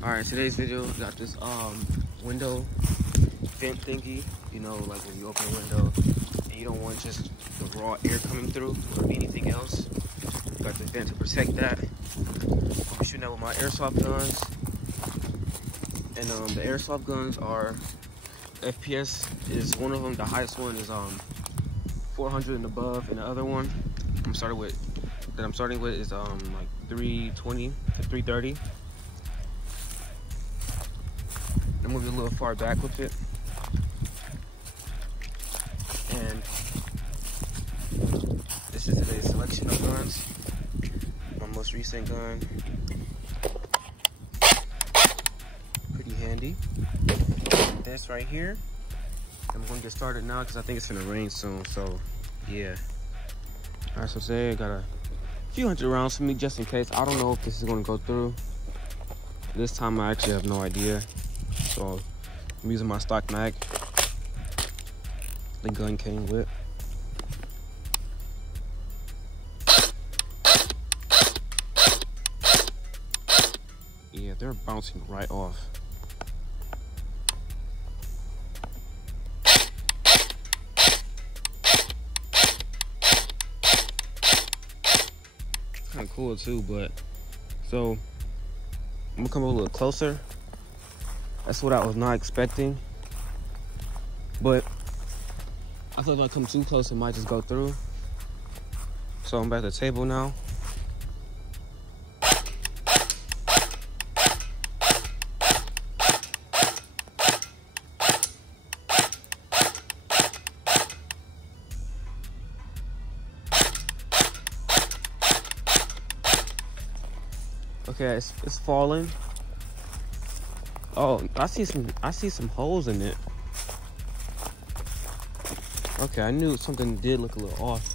Alright, today's video got this window vent thingy. You know, like when you open a window and you don't want just the raw air coming through or anything else. Got the vent to protect that. I'm shooting that with my airsoft guns. And the airsoft guns are FPS is one of them. The highest one is 400 and above, and the other one I'm starting with is like 320 to 330. I'm moving a little far back with it, and this is today's selection of guns. My most recent gun, pretty handy. This right here, I'm going to get started now because I think it's gonna rain soon. So yeah. All right, so say I got a few hundred rounds for me just in case. I don't know if this is going to go through. This time I actually have no idea. So I'm using my stock mag the gun came with. Yeah, they're bouncing right off. Kind of cool too, but so I'm gonna come a little closer. That's what I was not expecting, but I thought if I come too close, it might just go through. So I'm back at the table now. Okay, it's falling. Oh, I see some holes in it. Okay, I knew something did look a little off.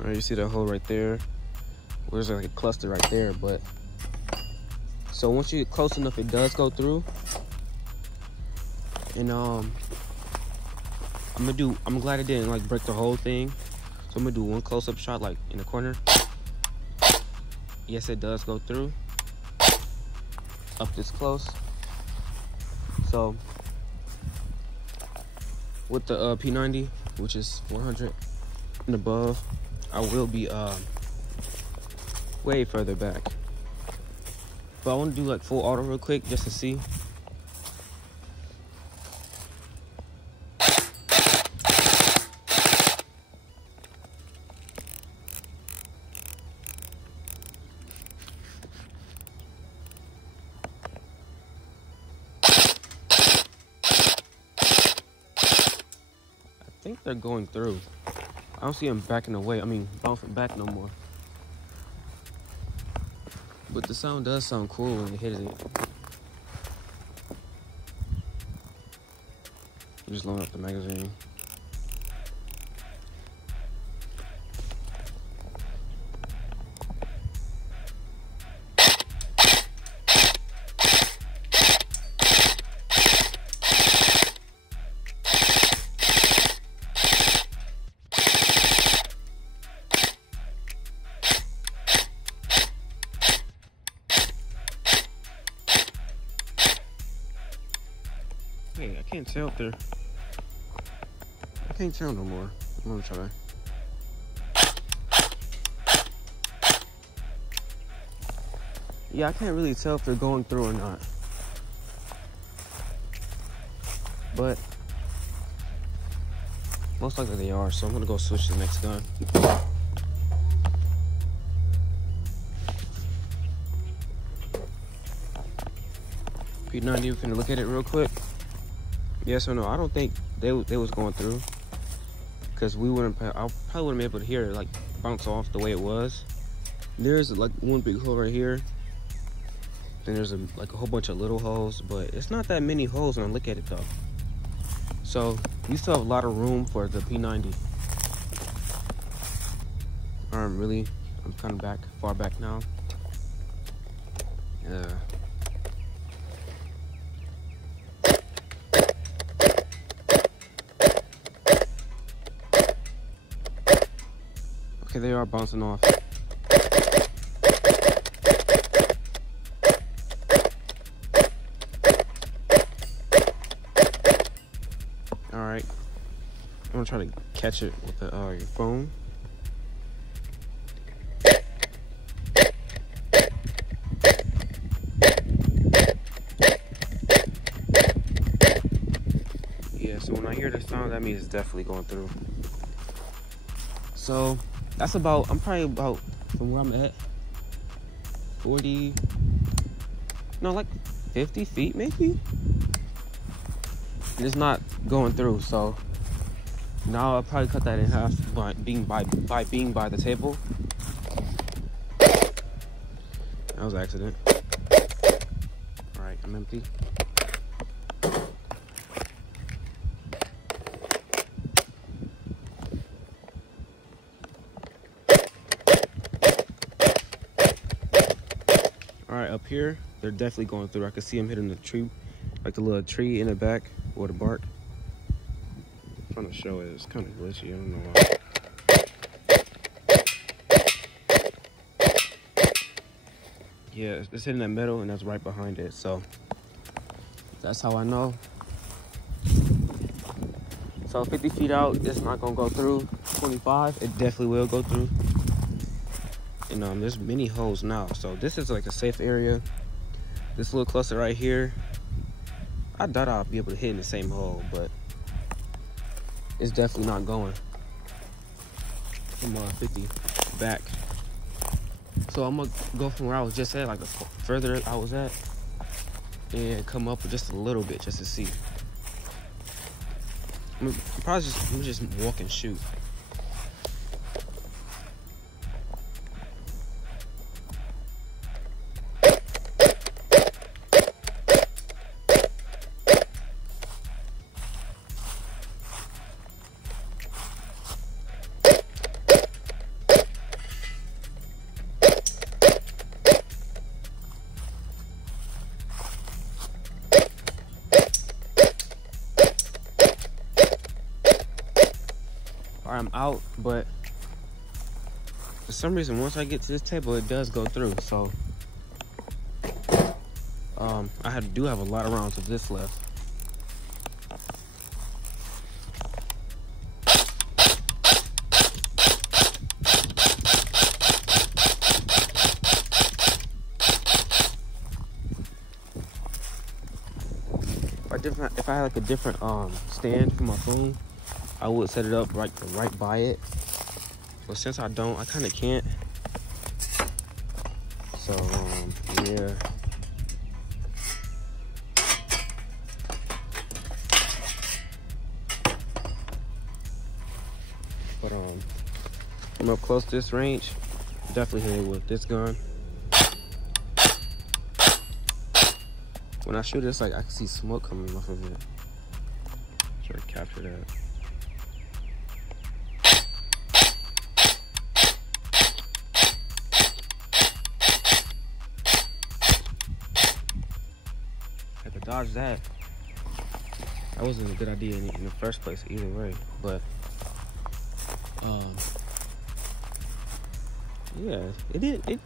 All right, you see that hole right there? Well, there's like a cluster right there, but so once you get close enough, it does go through. And I'm glad it didn't like break the whole thing. So I'm gonna do one close-up shot like in the corner. Yes, it does go through up this close. So with the P90, which is 400 and above, I will be way further back. But I want to do like full auto real quick just to see. I think they're going through. I don't see them backing away. I mean, bouncing back no more. But the sound does sound cool when you hit it. I'm just loading up the magazine. Hey, I can't tell if they're... I can't tell no more. I'm gonna try. Yeah, I can't really tell if they're going through or not. But most likely they are, so I'm gonna go switch to the next gun. P90, we're finna look at it real quick. Yes or no? I don't think they was going through, because we wouldn't. I probably wouldn't be able to hear it like bounce off the way it was. There's like one big hole right here. Then there's like a whole bunch of little holes, but it's not that many holes when I look at it though. So you still have a lot of room for the P90. I'm kind of far back now. Yeah. Okay, they are bouncing off. Alright. I'm gonna try to catch it with the your phone. Yeah, so when I hear the sound, that means it's definitely going through. So that's about, I'm probably about, from where I'm at, 40, no, like 50 feet maybe? And it's not going through, so now I'll probably cut that in half by being by the table. That was an accident. All right, I'm empty. All right, up here, they're definitely going through. I can see them hitting the tree, like the little tree in the back, or the bark. I'm trying to show it. It's kind of glitchy. I don't know why. Yeah, it's hitting that metal, and that's right behind it. So that's how I know. So 50 feet out, it's not gonna go through. 25, it definitely will go through. And there's many holes now, so this is like a safe area. This little cluster right here, I doubt I'll be able to hit in the same hole, but it's definitely not going from 50 back. So I'm gonna go from where I was just at, like further I was at, and come up just a little bit just to see. I'm probably just walk and shoot. I'm out, but for some reason once I get to this table it does go through. So I do have a lot of rounds of this left. If I had like a different stand for my phone, I would set it up right by it, but since I don't, I kind of can't. So yeah. But I'm up close to this range. Definitely hit it with this gun. When I shoot this, like I can see smoke coming off of it. Try to capture that. Dodge that. That wasn't a good idea in the first place either way, but yeah, it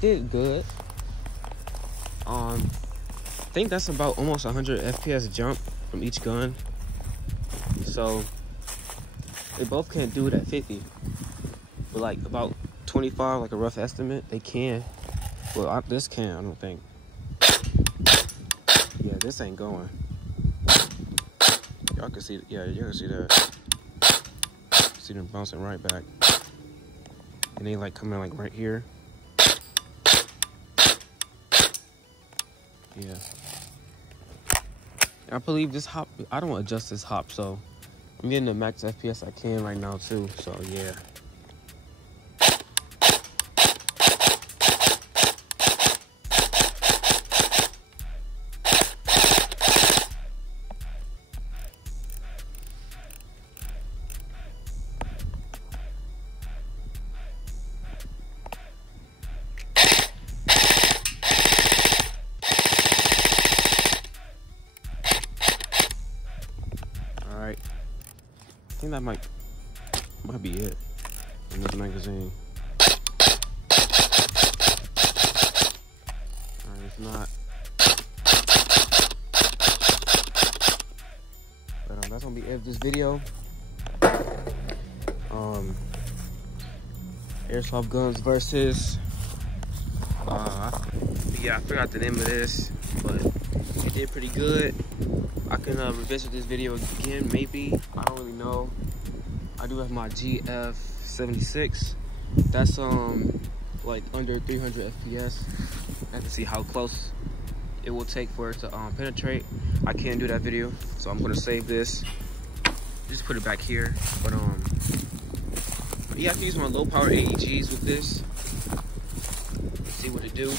did good. I think that's about almost 100 FPS jump from each gun, so they both can't do it at 50, but like about 25, like a rough estimate, they can. Well, this can, I don't think. Yeah, this ain't going. Y'all can see, yeah, you can see that. See them bouncing right back. And they like coming like right here. Yeah. I believe this hop, I don't adjust this hop, so I'm getting the max FPS I can right now too, so yeah. I think that might be it. in this magazine. Alright, it's not. But that's gonna be it of this video. Airsoft guns versus yeah, I forgot the name of this, but it did pretty good. I can revisit this video again, maybe. I don't really know. I do have my GF76. That's like under 300 FPS. I can see how close it will take for it to penetrate. I can't do that video, so I'm gonna save this. Just put it back here. But yeah, I can use my low power AEGs with this. See what it do.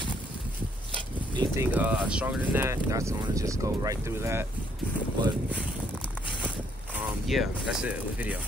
Anything stronger than that, that's gonna just go right through that. But yeah, that's it with the video.